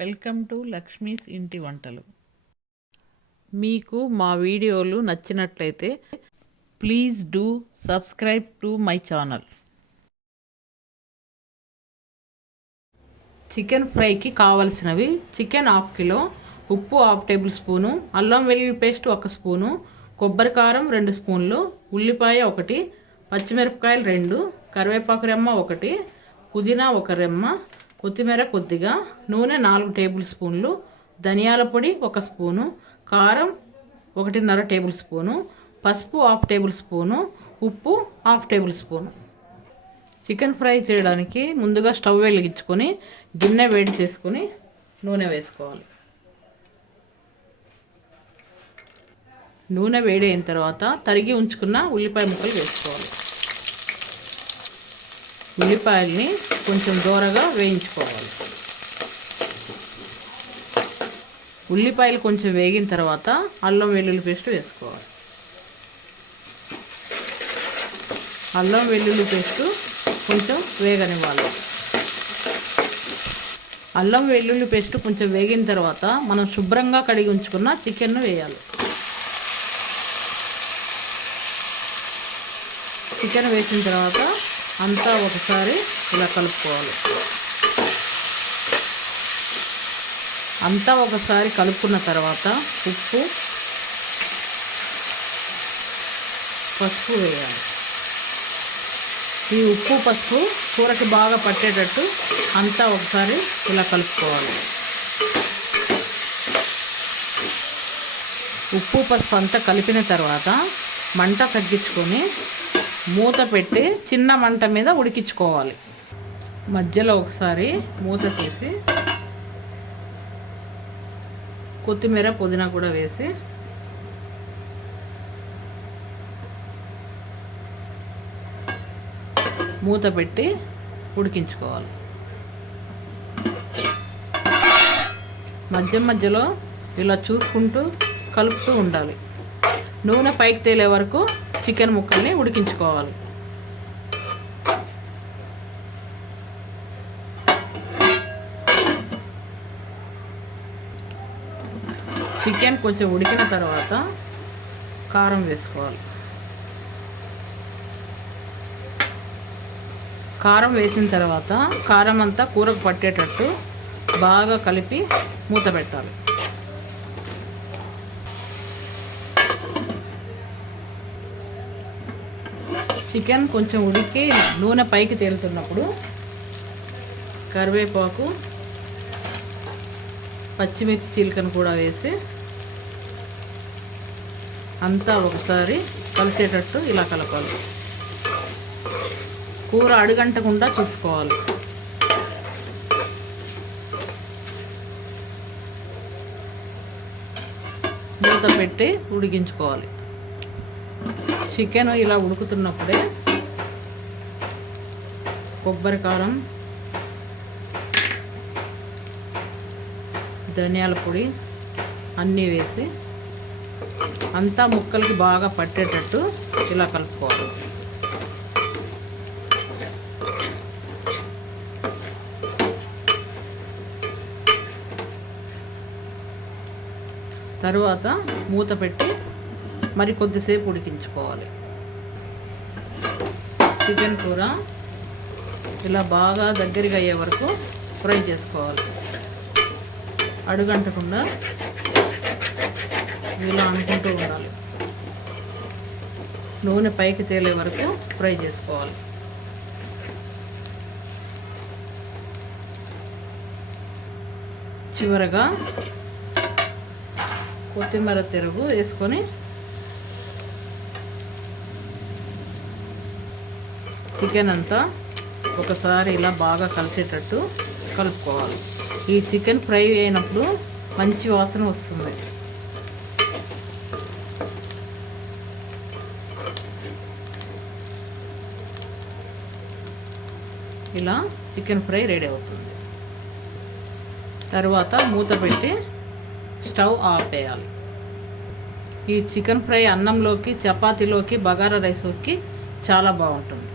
Welcome to Lakshmi's ఇంటి వంటలు. మీకు మా వీడియోలు నచ్చినట్లయితే please do subscribe to my channel. Chicken ఫ్రైకి కావలసినవి: చికెన్ 1/2 కిలో, ఉప్పు 1/2 టేబుల్ స్పూను, అల్లం వెల్లుల్లి పేస్ట్ 1 స్పూను, కొబ్బరి కారం 2 స్పూన్లు, ఉల్లిపాయ 1, పచ్చిమిరపకాయలు 2, కరివేపాకు రెమ్మ 1, పుదీనా 1 రెమ్మ, కొత్తిమీర కొద్దిగా, నూనె 4 టేబుల్ స్పూన్లు, ధనియాల పొడి 1 స్పూను, కారం 1.5 టేబుల్ స్పూను, పసుపు 1/2 టేబుల్ స్పూను, ఉప్పు 1/2 టేబుల్ స్పూను. చికెన్ ఫ్రై చేయడానికి ముందుగా స్టవ్ వెలిగించుకొని గిన్నె వేడి చేసుకొని నూనె వేసుకోవాలి. నూనె వేడి అయిన తర్వాత తరిగి ఉంచుకున్న ఉల్లిపాయ ముక్కలు వేసుకోవాలి. ఉల్లిపాయల్ని కొంచెం దూరగా వేయించుకోవాలి. ఉల్లిపాయలు కొంచెం వేగిన తర్వాత అల్లం వెల్లుల్లి పేస్ట్ వేసుకోవాలి. అల్లం వెల్లుల్లి పేస్ట్ కొంచెం వేగనివ్వాలి. అల్లం వెల్లుల్లి పేస్ట్ కొంచెం వేగిన తర్వాత మనం శుభ్రంగా కడిగి ఉంచుకున్న చికెన్ను వేయాలి. చికెన్ వేసిన తర్వాత అంతా ఒకసారి ఇలా కలుపుకోవాలి. అంతా ఒకసారి కలుపుకున్న తర్వాత ఉప్పు, పసుపు వేయాలి. ఈ ఉప్పు పసుపు కూరకి బాగా పట్టేటట్టు అంతా ఒకసారి ఇలా కలుపుకోవాలి. ఉప్పు పసుపు అంతా కలిపిన తర్వాత మంట తగ్గించుకొని మూత పెట్టి చిన్న మంట మీద ఉడికించుకోవాలి. మధ్యలో ఒకసారి మూత తీసి కొత్తిమీర పుదీనా కూడా వేసి మూత పెట్టి ఉడికించుకోవాలి. మధ్య మధ్యలో ఇలా చూసుకుంటూ కలుపుతూ ఉండాలి. నూనె పైకి తేలే వరకు చికెన్ ముక్కల్ని ఉడికించుకోవాలి. చికెన్ కొంచెం ఉడికిన తర్వాత కారం వేసుకోవాలి. కారం వేసిన తర్వాత కారం అంతా కూరకు పట్టేటట్టు బాగా కలిపి మూత పెట్టాలి. చికెన్ కొంచెం ఉడికి నూనె పైకి తేలుతున్నప్పుడు కరివేపాకు, పచ్చిమిర్చి చీలికను కూడా వేసి అంతా ఒకసారి కలిసేటట్టు ఇలా కలపాలి. కూర అడుగంటకుండా చూసుకోవాలి. మూత పెట్టి ఉడికించుకోవాలి. చికెన్ ఇలా ఉడుకుతున్నప్పుడే కొబ్బరి కారం, ధనియాల పొడి అన్నీ వేసి అంతా ముక్కలకి బాగా పట్టేటట్టు ఇలా కలుపుకోవాలి. తరువాత మూత పెట్టి మరి కొద్దిసేపు ఉడికించుకోవాలి. చికెన్ కూర ఇలా బాగా దగ్గరగా అయ్యే వరకు ఫ్రై చేసుకోవాలి. అడుగంటకుండా ఇలా అనుకుంటూ ఉండాలి. నూనె పైకి తేలే వరకు ఫ్రై చేసుకోవాలి. చివరగా కొత్తిమీర తరుగు వేసుకొని చికెన్ అంతా ఒకసారి ఇలా బాగా కలిసేటట్టు కలుపుకోవాలి. ఈ చికెన్ ఫ్రై అయినప్పుడు మంచి వాసన వస్తుంది. ఇలా చికెన్ ఫ్రై రెడీ అవుతుంది. తర్వాత మూత పెట్టి స్టవ్ ఆఫ్ చేయాలి. ఈ చికెన్ ఫ్రై అన్నంలోకి, చపాతీలోకి, బగారా రైస్లోకి చాలా బాగుంటుంది.